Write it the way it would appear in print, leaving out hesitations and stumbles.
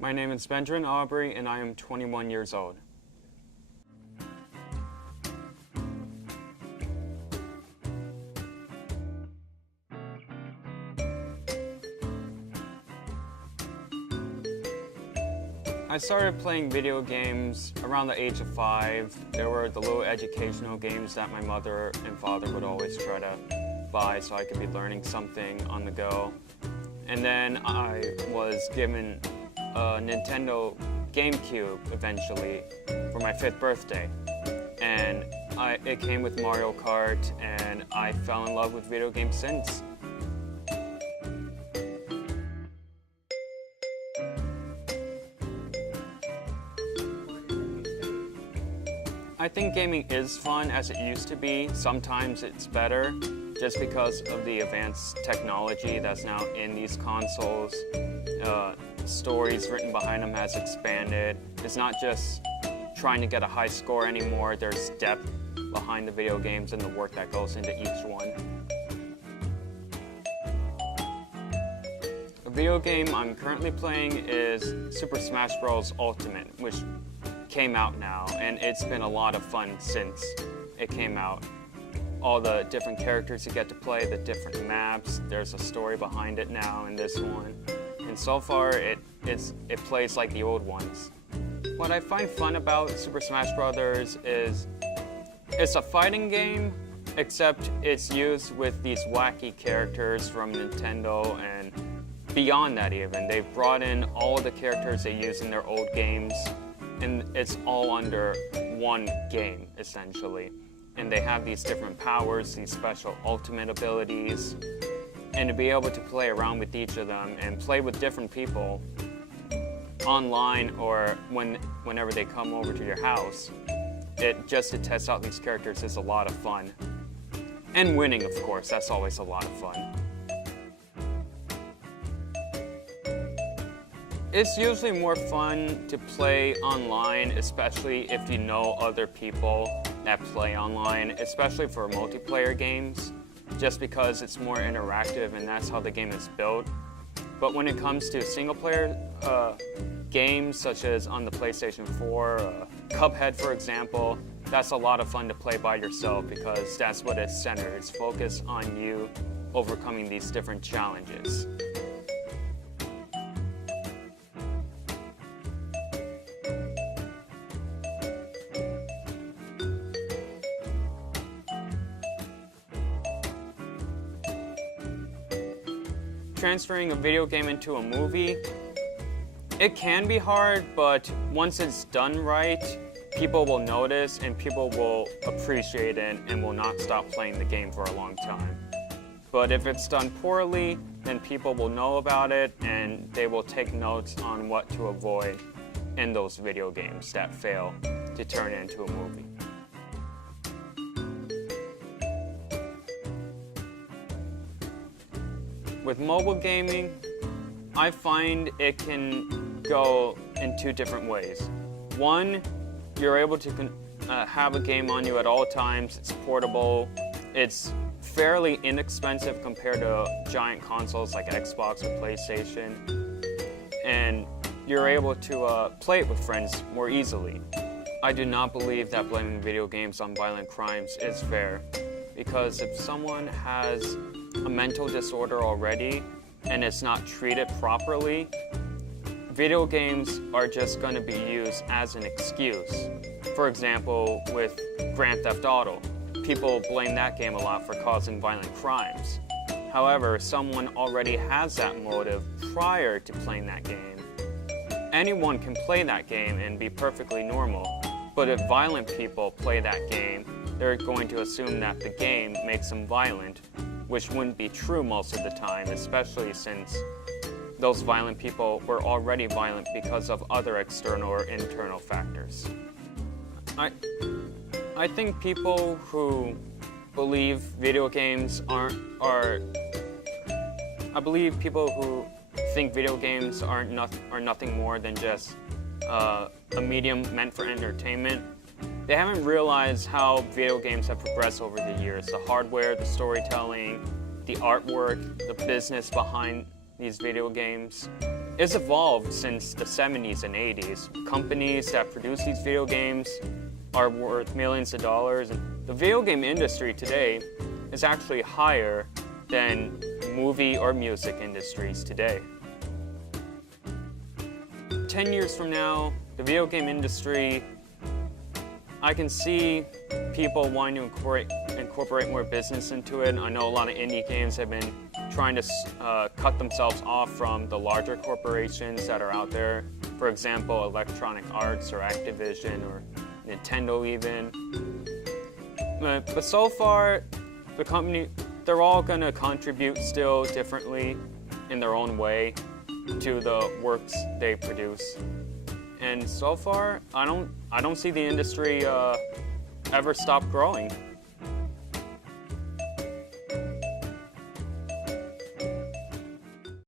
My name is Benjamin Aubrey, and I am 21 years old. I started playing video games around the age of 5. There were the little educational games that my mother and father would always try to buy so I could be learning something on the go. And then I was given a Nintendo GameCube eventually for my 5th birthday. And it came with Mario Kart, and I fell in love with video games since. I think gaming is fun as it used to be. Sometimes it's better just because of the advanced technology that's now in these consoles. Stories written behind them has expanded. It's not just trying to get a high score anymore. There's depth behind the video games and the work that goes into each one. The video game I'm currently playing is Super Smash Bros. Ultimate, which came out now, and it's been a lot of fun since it came out. All the different characters you get to play, the different maps, there's a story behind it now in this one. And so far, it plays like the old ones. What I find fun about Super Smash Bros. Is it's a fighting game, except it's used with these wacky characters from Nintendo and beyond that even. They've brought in all the characters they use in their old games, and it's all under one game, essentially. And they have these different powers, these special ultimate abilities, and to be able to play around with each of them and play with different people online or whenever they come over to your house, just to test out these characters is a lot of fun. And winning, of course, that's always a lot of fun. It's usually more fun to play online, especially if you know other people that play online, especially for multiplayer games, just because it's more interactive and that's how the game is built. But when it comes to single-player games, such as on the PlayStation 4, Cuphead, for example, that's a lot of fun to play by yourself because that's what it's centered. It's focused on you overcoming these different challenges. Transferring a video game into a movie, it can be hard, but once it's done right, people will notice and people will appreciate it and will not stop playing the game for a long time. But if it's done poorly, then people will know about it and they will take notes on what to avoid in those video games that fail to turn into a movie. With mobile gaming, I find it can go in 2 different ways. One, you're able to have a game on you at all times. It's portable. It's fairly inexpensive compared to giant consoles like Xbox or PlayStation. And you're able to play it with friends more easily. I do not believe that blaming video games on violent crimes is fair, because if someone has a mental disorder already and it's not treated properly, video games are just going to be used as an excuse. For example, with Grand Theft Auto, people blame that game a lot for causing violent crimes. However, someone already has that motive prior to playing that game. Anyone can play that game and be perfectly normal, but if violent people play that game, they're going to assume that the game makes them violent, which wouldn't be true most of the time, especially since those violent people were already violent because of other external or internal factors. I think people who believe video games I believe people who think video games are nothing more than just a medium meant for entertainment. They haven't realized how video games have progressed over the years. The hardware, the storytelling, the artwork, the business behind these video games. is evolved since the 70s and 80s. Companies that produce these video games are worth millions of dollars, and the video game industry today is actually higher than movie or music industries today. 10 years from now, the video game industry, I can see people wanting to incorporate more business into it. I know a lot of indie games have been trying to cut themselves off from the larger corporations that are out there. For example, Electronic Arts or Activision or Nintendo even. But so far, the company, they're all going to contribute still differently in their own way to the works they produce. And so far, I don't see the industry ever stop growing.